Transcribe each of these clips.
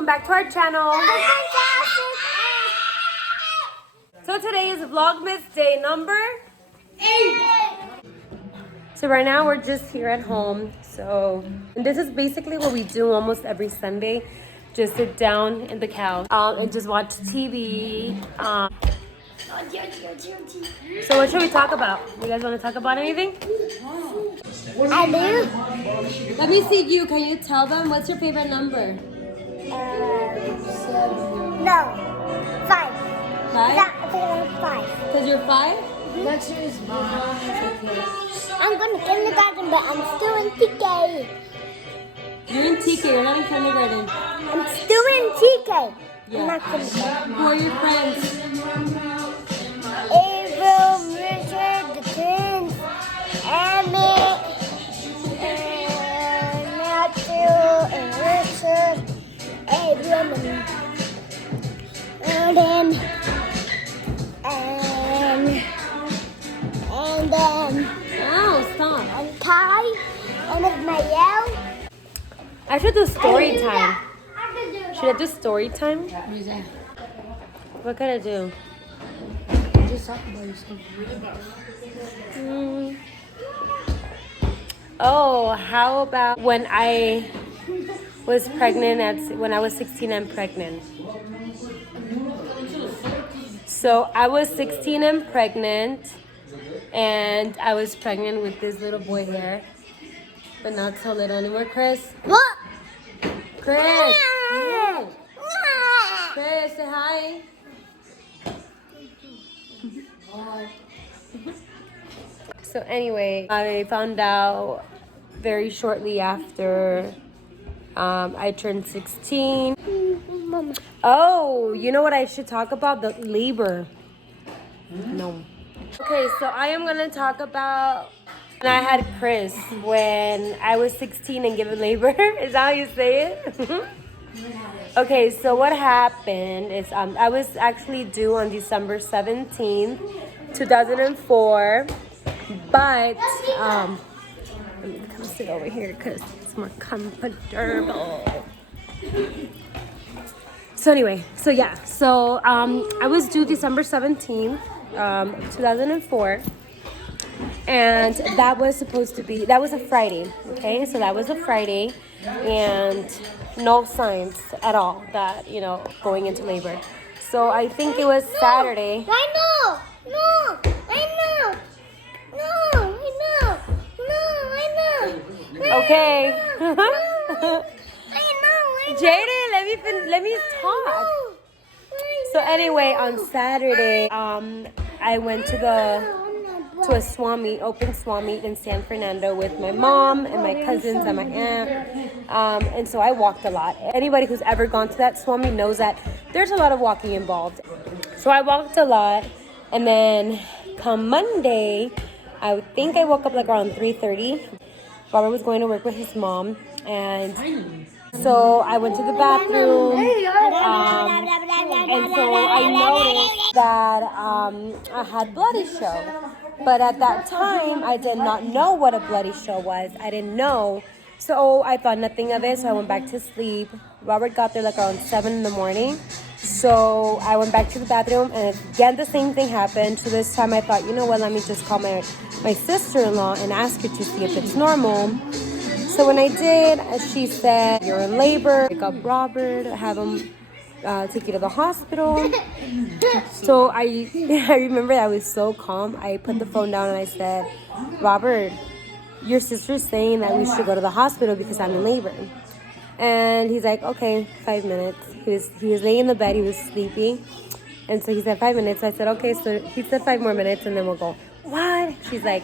welcome back to our channel. So today is Vlogmas day number 8. So right now we're just here at home. And this is basically what we do almost every Sunday. Just sit down in the couch and just watch TV. So what should we talk about? You guys want to talk about anything? I do. Let me see you. Can you tell them what's your favorite number? No. 5. 5? 5. Because you're 5? Next year is mine. I'm going to kindergarten, but I'm still in TK. You're in TK. You're not in kindergarten. I'm still in TK. Yeah. I'm not kindergarten. Who are your friends? April, Richard, the twins, Emmett, and Matthew, and Richard, Abram, and then, Oh, stop. and Ty, and with Mayel. I should do story time. Should I do story time? What can I do? Just talk about yourself. Oh, how about when I was pregnant when I was 16 and pregnant. So I was 16 and pregnant, and I was pregnant with this little boy here, but not so little anymore. Chris. What? Chris. Hey. Chris, say hi. So anyway, I found out very shortly after I turned 16. Oh, you know what I should talk about? The labor. No. Okay, so I am going to talk about when I had Chris when I was 16 and given labor. Is that how you say it? Okay, so what happened is I was actually due on December 17th, 2004. But let me come sit over here because it's more comfortable. So anyway, I was due December 17th, 2004. And that was a Friday, okay? So that was a Friday, and no signs at all that, going into labor. So I think it was Saturday. I know. Okay. I know. Jaden, let me talk. So anyway, on Saturday, I went to a swam meet, open swam meet in San Fernando with my mom and my cousins and my aunt. And so I walked a lot. Anybody who's ever gone to that swam meet knows that there's a lot of walking involved. So I walked a lot, and then come Monday, I think I woke up like around 3:30. Robert was going to work with his mom, and so I went to the bathroom, and so I noticed that I had bloody show. But at that time, I did not know what a bloody show was. I didn't know. So I thought nothing of it, so I went back to sleep. Robert got there like around 7 in the morning. So I went back to the bathroom, and again the same thing happened. So this time I thought, you know what, let me just call my sister-in-law and ask her to see if it's normal. So when I did, she said, you're in labor. Pick up Robert, have him take you to the hospital. So I remember I was so calm. I put the phone down and I said, Robert, your sister's saying that we should go to the hospital because I'm in labor. And he's like, okay, 5 minutes. He was laying in the bed, he was sleepy. And so he said 5 minutes. I said, okay. So he said 5 more minutes and then we'll go. What? She's like,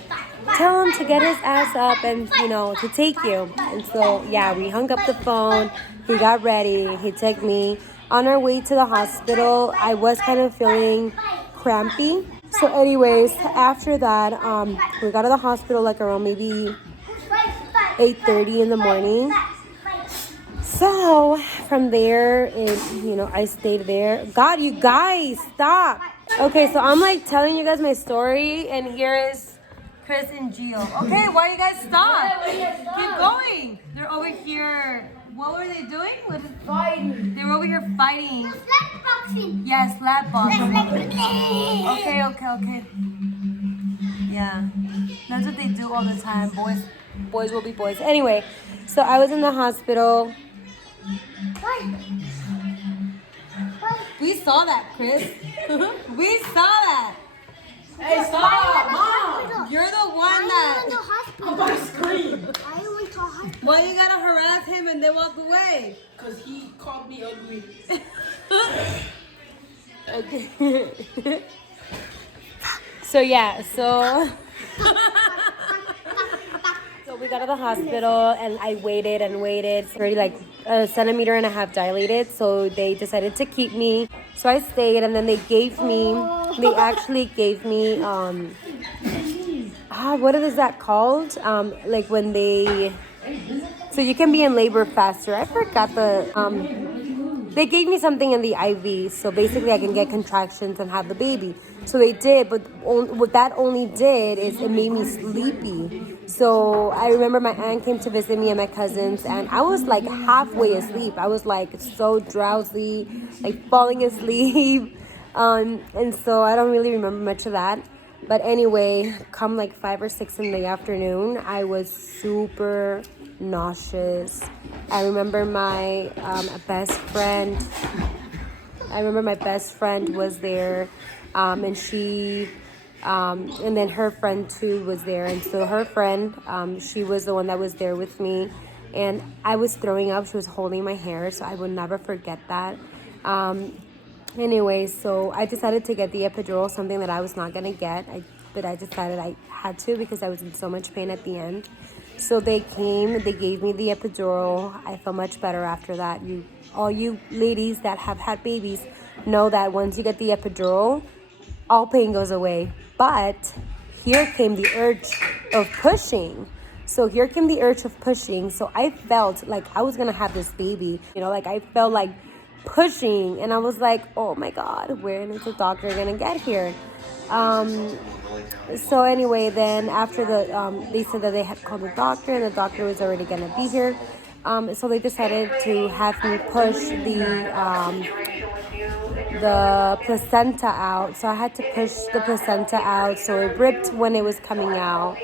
tell him to get his ass up and, to take you. And so, yeah, we hung up the phone. He got ready. He took me. On our way to the hospital, I was kind of feeling crampy. So anyways, after that, we got to the hospital like around maybe 8:30 in the morning. So from there, I stayed there. God, you guys, stop. Okay, so I'm like telling you guys my story, and here is Chris and Gio. Okay, why you guys stop? Keep going. They're over here What were they doing? Fighting. They were over here fighting. Slap boxing. Yes, slap boxing. Okay. Okay. Yeah, that's what they do all the time. Boys will be boys. Anyway, so I was in the hospital. We saw that, Chris. We saw that. Hey, stop! Mom! You're the one that. I'm about to scream. Why you went to hospital? Why you gotta harass him and then walk away? Because he called me ugly. Okay. So yeah, so we got to the hospital and I waited and waited. It's already like a centimeter and a half dilated, so they decided to keep me. So I stayed, and then they actually gave me what is that called? Like when so you can be in labor faster. I forgot they gave me something in the IV, so basically I can get contractions and have the baby. So they did, but what that only did is it made me sleepy. So I remember my aunt came to visit me and my cousins, and I was like halfway asleep. I was like so drowsy, like falling asleep. And so I don't really remember much of that. But anyway, come like 5 or 6 in the afternoon, I was super nauseous. I remember my best friend. Was there, and she, and then her friend too was there. And so her friend, she was the one that was there with me, and I was throwing up. She was holding my hair, so I will never forget that. Anyway, so I decided to get the epidural, something that I was not gonna get, but I decided I had to because I was in so much pain at the end. So they came, they gave me the epidural. I felt much better after that. All you ladies that have had babies know that once you get the epidural, all pain goes away. But here came the urge of pushing. So I felt like I was gonna have this baby. Like I felt like pushing, and I was like, oh my God, when is the doctor gonna get here? So anyway, then after they said that they had called the doctor, and the doctor was already gonna be here. So they decided to have me push the placenta out. So I had to push the placenta out, so it ripped when it was coming out.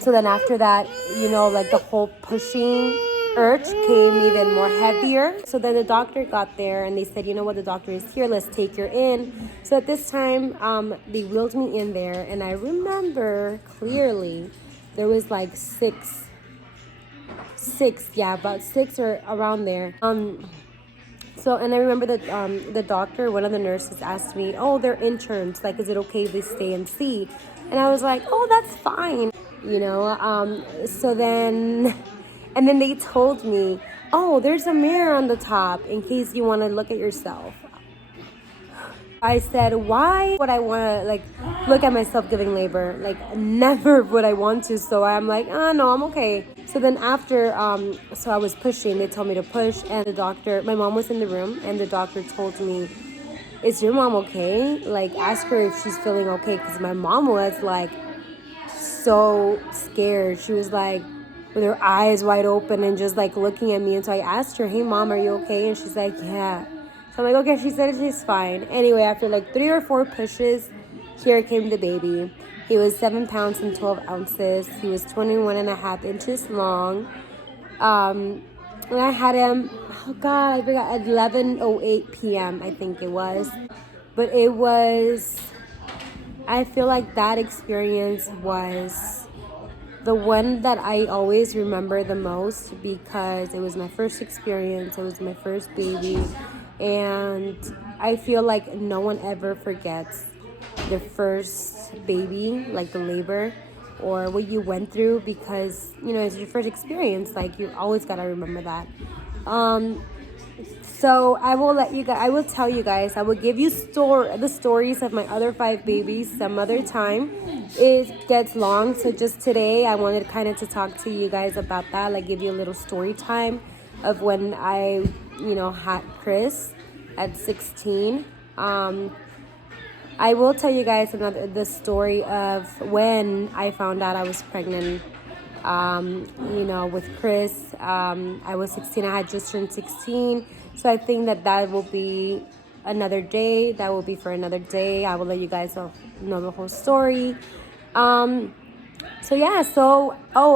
So then after that, like the whole pushing urge came even more heavier. So then the doctor got there, and they said, you know what, the doctor is here, let's take her in. So at this time, they wheeled me in there, and I remember clearly there was like six, about 6 or around there. So, and I remember that the doctor, one of the nurses asked me, oh, they're interns, like, is it okay if they stay and see? And I was like, oh, that's fine, so then, and then they told me, oh, there's a mirror on the top in case you want to look at yourself. I said, why would I want to look at myself giving labor? Never would I want to. So I'm like, oh no, I'm okay. So then after, so I was pushing, they told me to push, and the doctor, my mom was in the room, and the doctor told me, is your mom okay? Ask her if she's feeling okay, because my mom was so scared. She was with her eyes wide open and just looking at me. And so I asked her, hey mom, are you okay? And she's like, yeah. So I'm like, okay. She said she's fine. Anyway, after 3 or 4 pushes, here came the baby. He was 7 pounds and 12 ounces. He was 21 and a half inches long. And I had him, oh God, I forgot, at 11:08 p.m. I think it was. But it was, I feel like that experience was the one that I always remember the most, because it was my first experience. It was my first baby. And I feel like no one ever forgets their first baby, the labor or what you went through, because, it's your first experience. You always got to remember that. So I will tell you guys, I will give you the stories of my other 5 babies some other time. It gets long, so just today I wanted kind of to talk to you guys about that, give you a little story time of when I, had Chris at 16. I will tell you guys the story of when I found out I was pregnant you know, with Chris. I was 16. I had just turned 16. So I think that will be another day. That will be for another day. I will let you guys know the whole story. So yeah,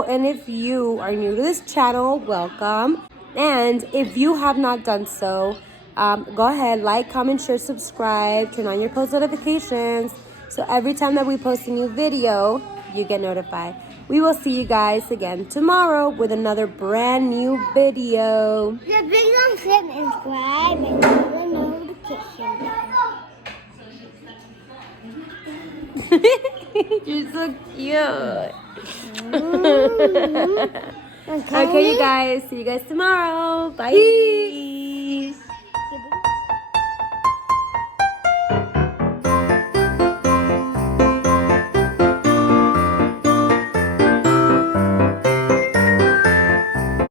and if you are new to this channel, welcome. And if you have not done so, go ahead, like, comment, share, subscribe, turn on your post notifications. So every time that we post a new video, you get notified. We will see you guys again tomorrow with another brand new video. The big long clip and subscribe and hit the notification bell. You're so cute. Mm-hmm. Okay, you guys. See you guys tomorrow. Bye.